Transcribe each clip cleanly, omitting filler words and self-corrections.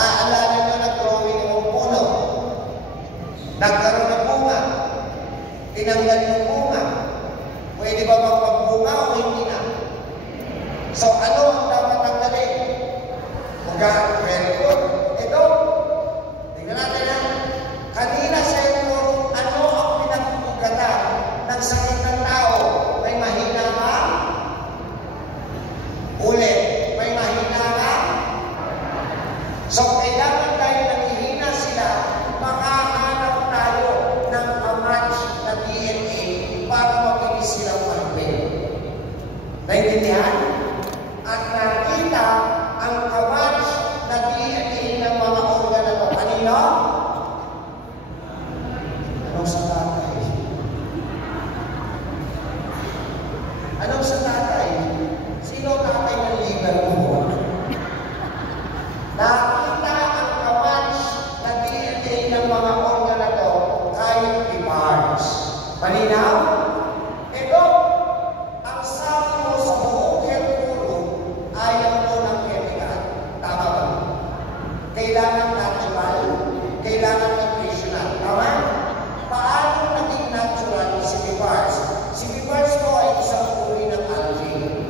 Naalala nyo, nag-growing ng puno. Nagkaroon ng bunga. Tinanggal yung bunga. Pwede ba bang magbunga o hindi na? So, ano ang dapat tanggalin? Ugat, very good. Ito, tingnan natin na. Kanina sa inyo, ano ang pinag-ugatan ng sakit ng tao? May mahina ka? Ulit, may mahina ka? So, kailangan tayo nanghihina sila, makahanap tayo ng kamatch na DNA para mabilis silang mag-pay. Naintindihan? At nakita ang kamatch na DNA ng mga organ na ito. Kanino? Anong sa tatay? Anong sa tatay? Sino tatay ng liver mo? Nakita ang kamatch na DNA ng mga organ na ito kay Pipars. Malinaw? Ito, ang sabi mo sa buong health guru, ayaw mo ng chemical. Tama ba? Kailangan natural, kailangan nutritional. Tama? Paano naging natural si Pipars? Si Pipars po ay isang uri ng algae.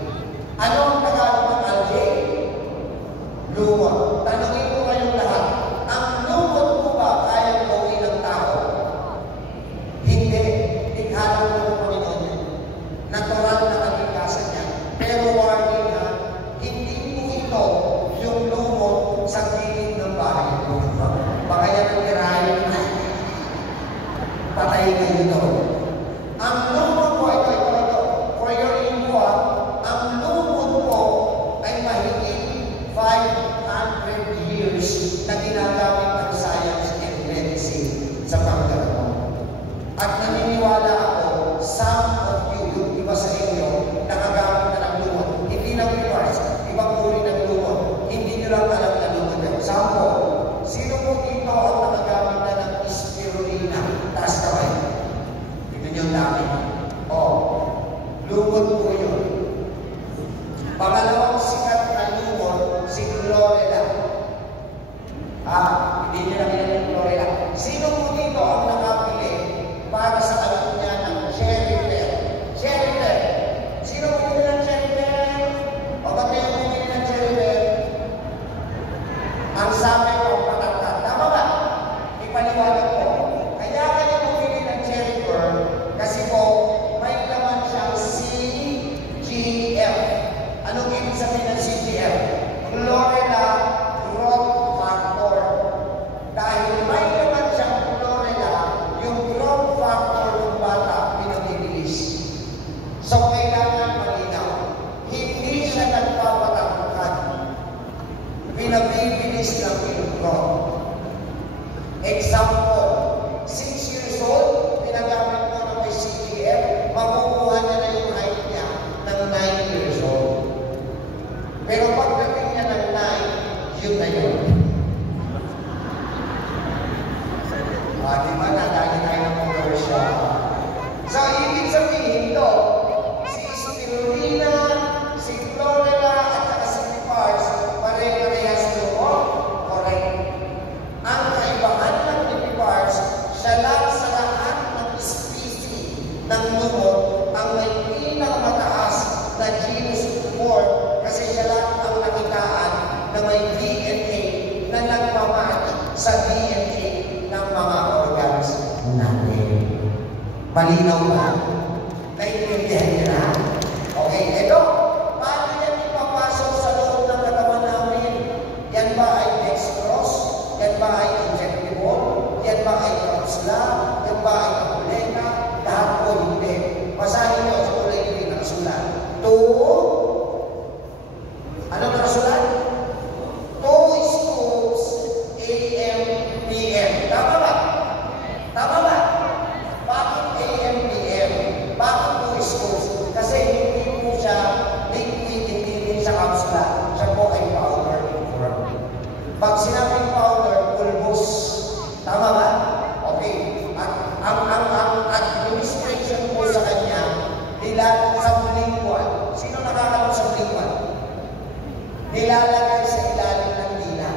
Ano ang Tagalog ng algae? Lumot. Tanungin ko kayong lahat, ang lumot po ba kayang gawin ng tao? Hindi. Tinghalang mo ng Panginoon yan. Natural na kagikasan niya. Pero warning na, hindi po ito yung lumot sa gilid ng bahay mo. Baka yan ang tirahin na. Patay kayo doon. Ang lumot po, ito. For your info, ang lumot po ay mahigit 500 years na ginagamit ng science and medicine sa paggagamot. At naniniwala ako, some of you, yung iba sa inyo, nakagamit na ng lumot. Hindi ng Pipars, ibang uri ng lumot. Hindi nyo lang alam na lumot yun. Sample, sino po dito ang nakagamit na ng spirulina? Taas kamay. Ito nyo dami. Lumot po yun. Pangalawang sikat na lumot, si Chlorella. Hindi nyo lang yan yung Chlorella. Sino po dito ang nakapili para sa alam niya ng cherry pear? Cherry pear. Sino po bumili ng cherry pear? O ba't kayo bumili ng cherry pear? Ang sabi ko, patangkat. Tama ba? Ipaliwanag ko. Kaya kayo bumili ng cherry pear kasi po may laman siyang CGF. Anong ibig sabihin ng CGF? Chlorella growth factor. Dahil may naman siyang Chlorella, yung growth factor ng bata pinabibilis. So, kailangan malinaw. Hindi siya nagpapatangkad. Pinabibilis lang yung growth. Example, 6 years old, pinagamit mo na may CGF, makukuha niya na yung height niya ng 9 years old. Pero pagdating niya ng 9, yun na yun. Di ba nadali tayo ng commercial? So, ibig sabihin ito, si spirulina, si Chlorella, at saka si Pipars, pare-parehas lumot. Correct. Ang kaibahan ng Pipars, siya lang sa lahat ng species ng lumot ang may pinakamataas na genus form kasi siya lang ang nakitaan na may DNA na nagmamatch sa DNA ng mga organs natin. Malinaw ba? Naiintindihan niyo na? Okay, ito. Paano yan ipapasok sa loob ng katawan namin? Yan ba ay dextrose? Yan ba ay injectable? Yan ba ay kapsula? Yan ba ay kapulena? Lahat po hindi. Basahin niyo sa kulay hindi nakasulat. 2. Ano nakasulat? 2 scoops AM/PM. Tama ba? Tama ba? Bakit AM/PM? Bakit 2 scoops? Kasi hindi po siya liquid, hindi din siya kapsula. Siya po ay powder in form. Pag sinabing powder, pulbos. Tama ba? Okay. At ang administration po sa kanya, sublingual. Sino nakakaroon sublingual? Nilalagay sa ilalim ng dila.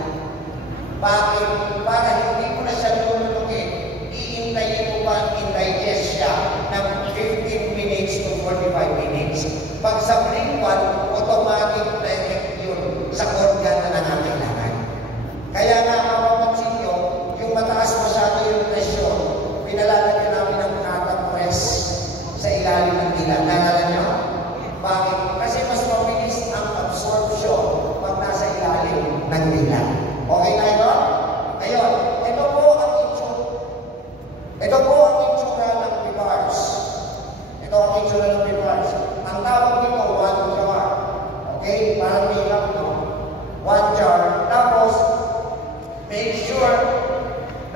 Bakit? Para hindi mo na siya lulunugin, iintayin mo ba in-digest siya ng 15 minutes to 45 minutes. Pag sa blink 1, automatic direct yun sa organ na nangangailangan. Kaya nga, mapapansin nyo, yung mataas masyado yung presyon, pinalalagyan namin ng press sa ilalim ng dila. Nalala nyo? Bakit? Kasi mas mabilis ang absorption pag nasa ilalim ng dila. Okay na ito? Ayun. Ito po ang itsura ng pibars. Ito ang itsura ng pibars. Ang tawag dito, 1 jar. Okay? Parang makeup, no? 1 jar. Tapos, make sure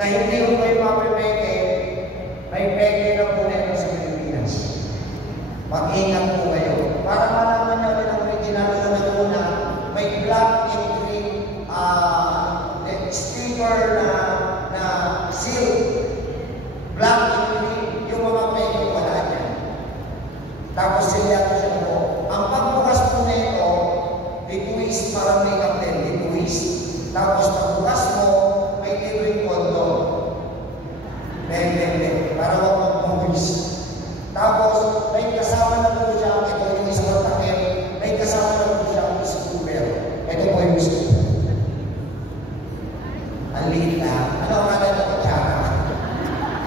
na hindi mo kayo mapipeke. May peke na po na ito sa Pilipinas. Mag-ingat po kayo. Para malaman nyo rin ang original na una, may black and green sticker na seal. Black and green. Yung mga peke wala niya. Tapos silyado siya po. Ang pagbukas po na ito, di-twist, parang makeup din, di-twist. Tapos pagbukas mo, may libreng condom. Para wag mag-movies. Tapos, may kasama na po siya, ito yung isang takip, may kasama na po siya ang scooper. Ito po yung scooper. Ang liit na. Ano ang kala na kutsara?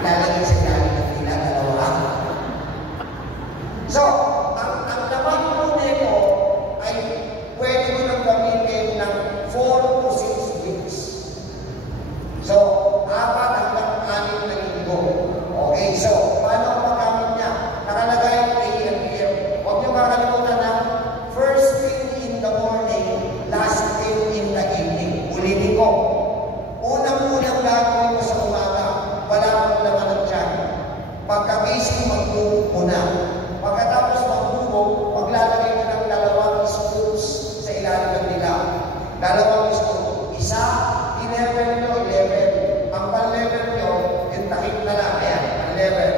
Ilalagay sa galing ng tila, dalawa. So, ang laman po nito ay pwede mo nang gamitin ng 4 to 6 weeks. So, 4 hanggang 6 na linggo. Okay, so, paano ang paggamit niya? Nakalagay AM/PM. Huwag niyo makalimutan na first thing in the morning, last thing in the evening. Ulitin ko. Unang-unang gagawin mo sa umaga, wala kang laman ng tiyan. Pagkagising, magbubo muna. Pagkatapos magbubo, maglalagay ka ng 2 scoops sa ilalim ng dilaw. 2 scoop. Isa, i-level nyo, 11. Ang pan-level nyo, yung takip na lang. Ayan, pan-level.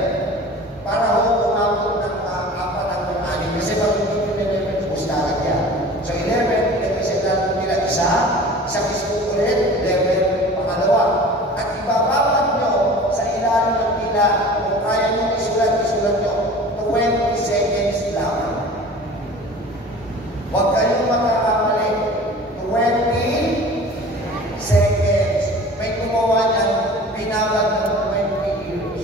Para umabot ng 4 hanggang 6. Kasi pag hindi nyo level, pusta agad yan. So, 11, ilagay sa ilalim nila. Isang scoop ulit, level, pangalawa. At ibababad nyo sa ilalim ng nila, kung kaya nyo isulat nyo, 20 seconds lang. Huwag kayong magkakamali. 20 seconds. May gumawa niyan, binabad ng 20 kilos.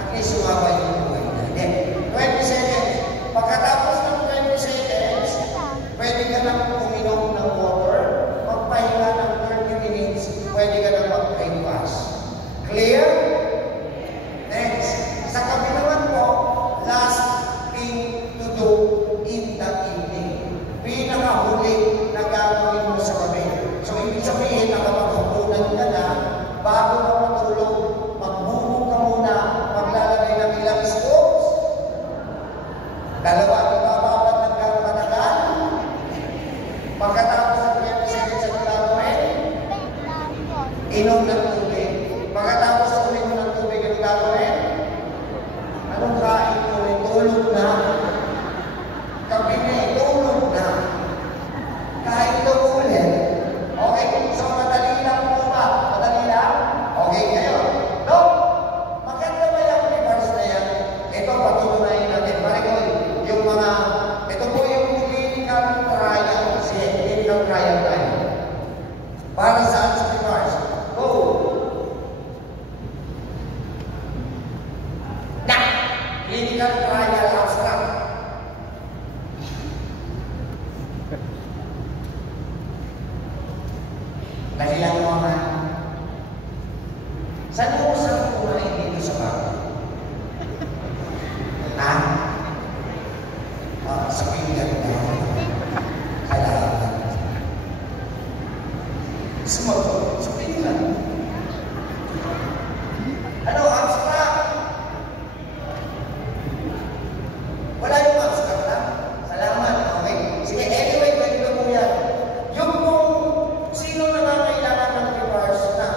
At least sumabay yung buhay na. Then, 20 seconds. Pagkatapos ng 20 seconds, pwede ka nang uminom ng water. Magpahinga ng 30 minutes, pwede ka nang mag-breakfast. Clear? Next. Sa gabi naman po, last thing to do in the evening. Pinakahuli na gagawin mo sa gabi. So, ibig sabihin, nakapaghapunan ka na, bago ka matulog, magbubog ka muna, maglalagay ng ilang scoops. 2, ibababad ng gano'ng katagal. Pagkatapos ng 20 seconds ang gagawin, inom ng tubig. Pagkatapos ng uminom ng tubig, ang gagawin, anong kain mo? Tulog na. Kapi na, tulog na. Kahit ito ulit. Okay, so madali lang po ba? Madali lang? Okay, ngayon. No? Maganda ba yung reverse na yan? Ito, patutunayan natin. Marikoy, yung mga, ito po yung clinical trial. Sige, clinical trial tayo. Para saan sa reverse? Go! Na! Clinical trial abstract. Dahil lang mga saan mo sa kumain dito sa bago? Ha? Sa pinggan na. Kailangan. Sumagot. Sa pinggan. Ano? Abstract? Wala yung abstract lang? Salamat. Okay. Sige, anyway, pwede na po yan. Yung kung sino na kailangan ng reverse na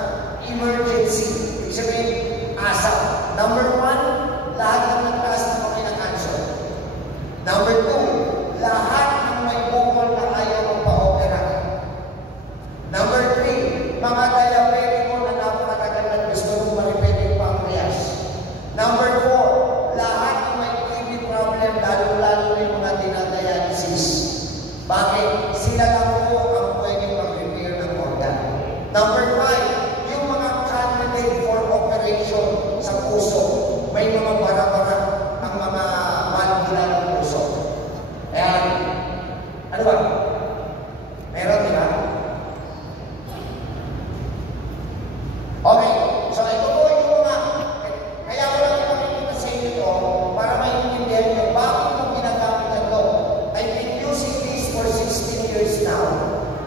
emergency. Ibig sabihin, ASAP. Number 1, lahat ng nagtaas na kami ng cancer. Number 2, lahat ng may bukol na ayaw magpa-opera. Number 3, mga diabetiko na napakatagal na gusto mong ma-repair yung pancreas. Number 4, lahat ng may kidney problem, lalo-lalo yung mga dinadialysis. Bakit? Sila lang po ang pwedeng mag-repair ng organ. Number 5, yung mga candidate for operation sa puso. May mga para-para ang mga valvula ng puso. Ayan. Ano ba? Meron nila? Okay. So ito po yung mga, kaya ko lang ipakikita sa inyo ito para maintindihan nyo bakit yung ginagamit na ito. I've been using this for 16 years now.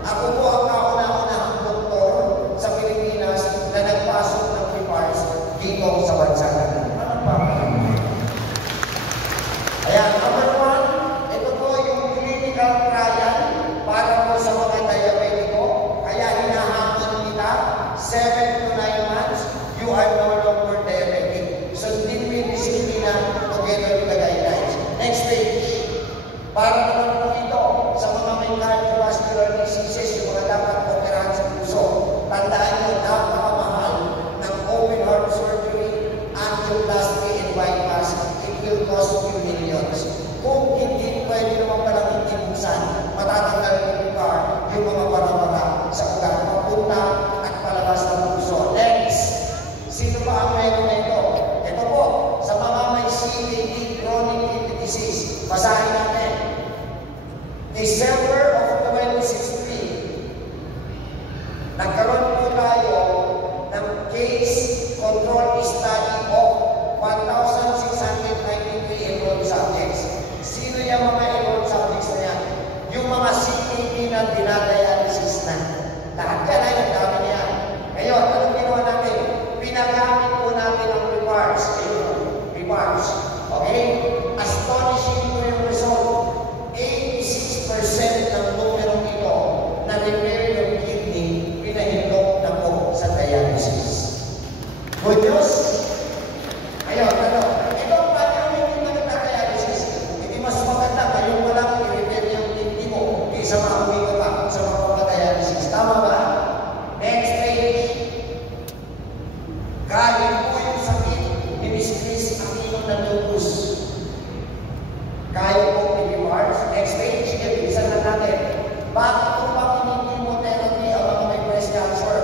Ako po ang kauna-unahang doktor sa Pilipinas na nagpasok ng PRIPARS dito sa bansa natin. Ano pa? Ayan, number 1, ito po yung clinical trial para po sa mga diabetiko. Kaya hinahamon nila 7 to 9 months, you are no longer diabetic. So, din may disiplina together with the guidelines. Next page. Para naman po ito sa mga may cardiovascular diseases, yung mga dapat operahan sa puso. Tandaan nyo, napakamahal ng open heart surgery, angioplasty, and bypass. It will cost you millions. Kung hindi pwede naman palang hindi buksan, matatanggal yung car, yung mga para-para sa ugat, papunta at palabas ng puso. Next, sino pa ang meron na ito? Ito po, sa mga may CKD, chronic kidney disease, basahin natin. December of 2016, nagkaroon po tayo ng case control study of 1,693 enrolled subjects. Sino yung mga enrolled subjects na yan? Yung mga CKD na dinadialysis na. Lahat yan ay nagdami niya. Ngayon, anong ginawa natin? Pinagamit po natin ang PRIPARS. PRIPARS. Okay? Astonishing po yung result. 86% ng numerong ito na repair yung kidney, pinahilok na po sa dialysis. Good news? Ayun, ano? Ito, paano yung hindi na nagka-dialysis? Hindi mas maganda, ngayon mo lang i-repair yung kidney mo kaysa mauwi ko pa sa magpapadialysis. Tama ba? Next page. Kahit po yung sakit, ni-discrease ang inom na lupus. Kaya po PRIPARS. Next page, ibisan na natin. Bakit po ba chemotherapy ang mga may breast cancer?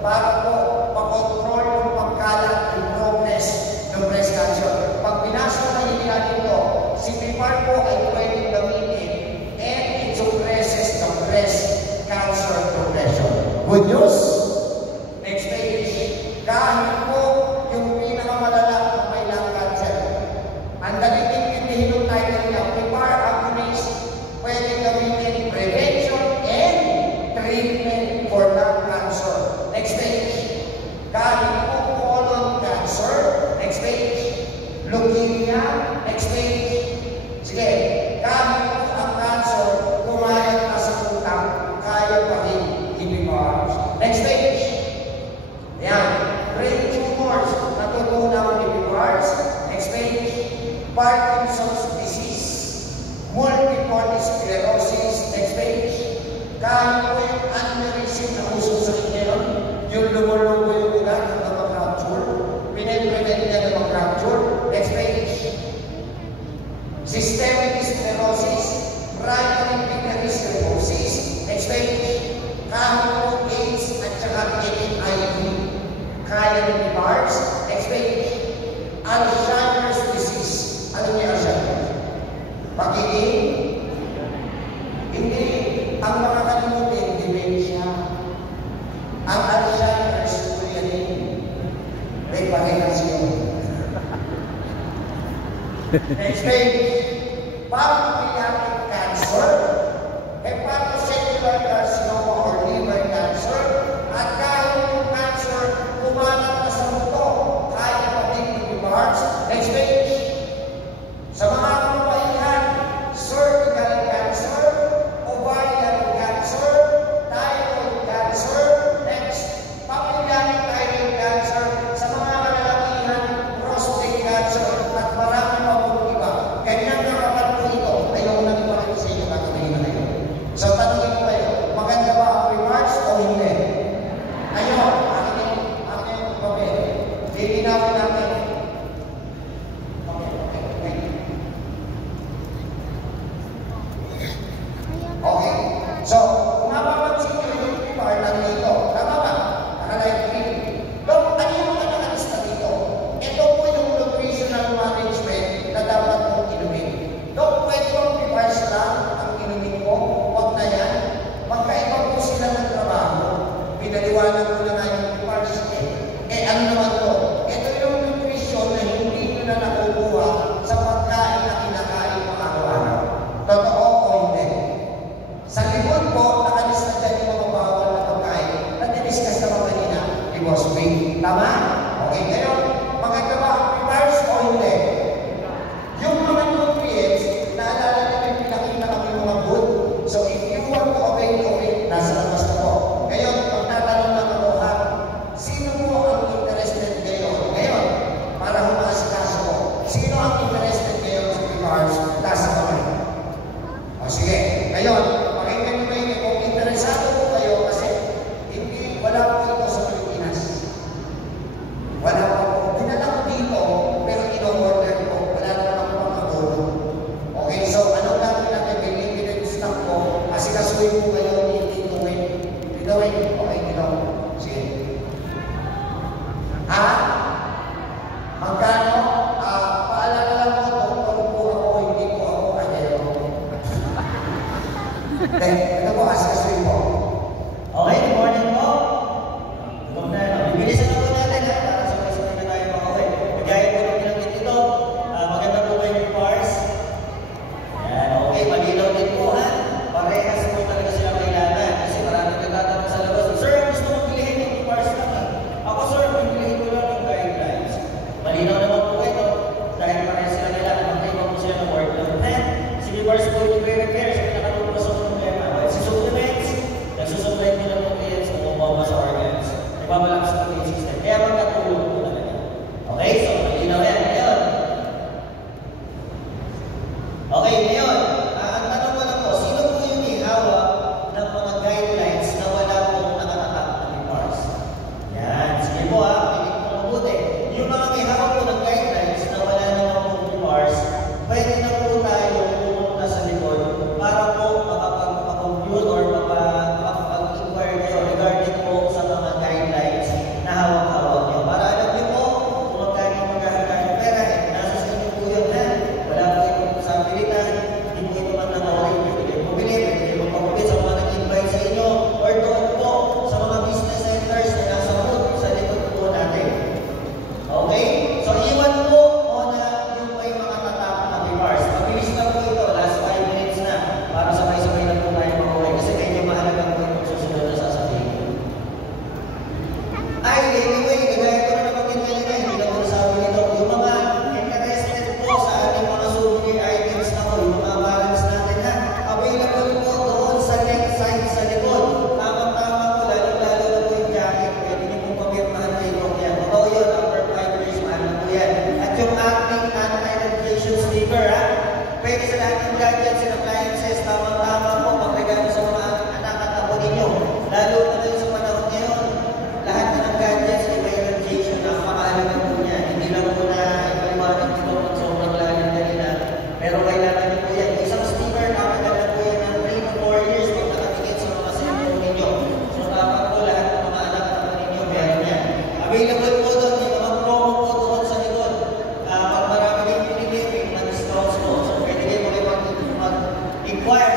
Para po makontrol yung pagkalat yung progress ng breast cancer. Pag binasa na hindi natin ito, si PRIPARS po ay pwedeng gamitin and it suppresses the breast cancer progression. Good news? Next page. Kahit po yung pinakamalala na may lung cancer. Ang daling intindihin tayo niya, PRIPARS agonists pwedeng gamitin prevention and treatment for lung cancer. Next page. Kahit po colon cancer. Next page. Leukemia. Next page. Sige. Kahit po ang cancer, kumayat na sa utang, kaya pa rin i-PRIPARS. Next page. Ayan. Brain tumors, natutunan ni PRIPARS. Next page. Parkinson's disease. Multiple sclerosis. Next page. Kahit po yung aneurysm na uso sa inyo, yung lumulubo yung ugat ng mag-fracture, pinaprevent niya na mag-fracture. Next page. Systemic sclerosis, primary biliary cirrhosis. Next page. Kahit po AIDS at saka HIV. Kaya ng PRIPARS. Next page. Alzheimer's disease. Ano niya Alzheimer's? Pagiging? Hindi. Ang makakalimutin, dementia. Ang Alzheimer's po yan eh. Reparation. Next page. Pancreatic cancer, hepatocellular carcinoma or liver cancer, at kahit yung cancer kumalat na sa muto, kaya pa din PRIPARS. Next page. Sa mga kababaihan, cervical cancer, ovarian cancer, thyroid cancer. Next, pancreatic thyroid cancer. Sa mga kalalakihan, prostate cancer, at marami pa po iba. Ganyan na kapag po ito, ayaw na Lilinawin natin. Okay. Okay. So, kung mapapansin nyo yung part na dito, tama ba? Naka-live green. Dok, ano yung mga nakalista dito? Ito po yung nutritional management na dapat mong inumin. Dok, pwede bang prepare lang ang inumin mo? Huwag na yan. Magkaiba po sila ng trabaho. Pinaliwanag ko na nga yung prepare ano naman to? Ito yung nutrition na hindi nyo na nakukuha sa pagkain na kinakain mo araw-araw. Totoo o hindi? Sa likod po, nakalista dyan yung mga bawal na pagkain na diniscuss naman kanina ni Boss Wing. Tama? Okay, ngayon, maganda ba ang prepares o hindi? Yung mga nutrients, naalala nyo yung pinakita kami mga good. So if you want to obey it, nasa labas na po. Ngayon, magtatanong lang ako ha, sino po ang interested ngayon para humasikaso ko? Sino ang interested ngayon sa prepares? Nasa kamay. O sige, ngayon, pakinggan nyo kayo kung interesado po kayo kasi hindi, wala po ito sa Pilipinas. Wala po. Dinala ko dito, pero ino-order ko. Wala naman po mga abono. Okay, so anong gagawin natin? May limited stock ko. Kasi kasuhin po kayo ni Tituin. Tituin, okay, dito. Sige. Ha? Magkano? Paalala lang po, doktor po ako, hindi po ako kanyero. Ito po, askasuhin po. Okay, good morning po. Bibilisan na po natin ha, para sabay-sabay na tayo makauwi. Magaya po ng pinagkit ito. Maganda po ba yung bars? Yan, okay, malinaw din po ha. Parehas po talaga sila kailangan. Kasi maraming nagtatanong sa labas. Sir, gusto mong pilihin yung bars naman. Ako sir, pilihin ko lang yung guidelines. Malinaw naman po ito. Dahil parehas sila kailangan. Magkaiba po sila ng workload. Sige bars po yung i-repair. Sige nakatulong sa problema. Si supplements, nagsusupplement nila ng clients kung umaba sa organs. Nagbabalak sa immune system. Kaya magkatulong po talaga. Okay, so malinaw yan. Ngayon. Okay, ngayon. Ang tanong ko lang po, sino po yung ihawak ng mga guidelines na wala pong nakatatak na bars? Yan. Sige po ha, makinig po mabuti. Yung mga ihawak po ng guidelines na wala naman pong bars, pwede na po tayo pumunta sa likod para po makapag-compute or makapag-inquire kayo regarding po sa mga guidelines na hawak-hawak nyo. Para alam nyo po kung magkano yung magkahalaga ng pera, nasa sa inyo po yun ha. Wala po itong sa pilitan, hindi po ito man na mawari. Pwede kayo bumili, pwede kayo magpapabit sa mga nag-invite sa inyo or doon po sa mga business centers na nasa food sa likod po natin. Okay? So iwan po muna yung may mga tatak na bars. Mabilis na po ito, last 5 minutes na para sabay-sabay na po tayo makauwi kasi medyo mahalaga po yung susunod na sasabihin. Ay, anyway, kagaya ko na nabanggit kanina, hindi na po nasabi nito. Yung mga interested po sa ating mga souvenir items na po, yung mga balance natin ha, available po doon sa next side sa likod. Tama-tama po, lalo-lalo na po yung jacket. Pwede niyo pong pagpirmahan kayo kung yan. Totoo yun, after 5 years, mahal na po yan. At yung acting anti-radiation sticker ha, pwede sa lahat ng gadgets and appliances, tama-tama po, pagregalo sa mga anak at apo ninyo. Lalo na rin sa panahon ngayon, lahat na ng gadgets ay may radiation, napakahalaga po niya. Hindi lang po na ipaliwanag dito kung sobrang lalim kanina, pero kailangan niyo po yan. Isang sticker, nakaganda po yan ng 3 to 4 years kung nakatikit sa mga cellphone ninyo. So dapat po lahat ng mga anak at apo ninyo, meron yan. Available po doon, may mga promo po doon sa likod. Pag marami din pinili, may mga discounts po. So pwede kayo mag-inquire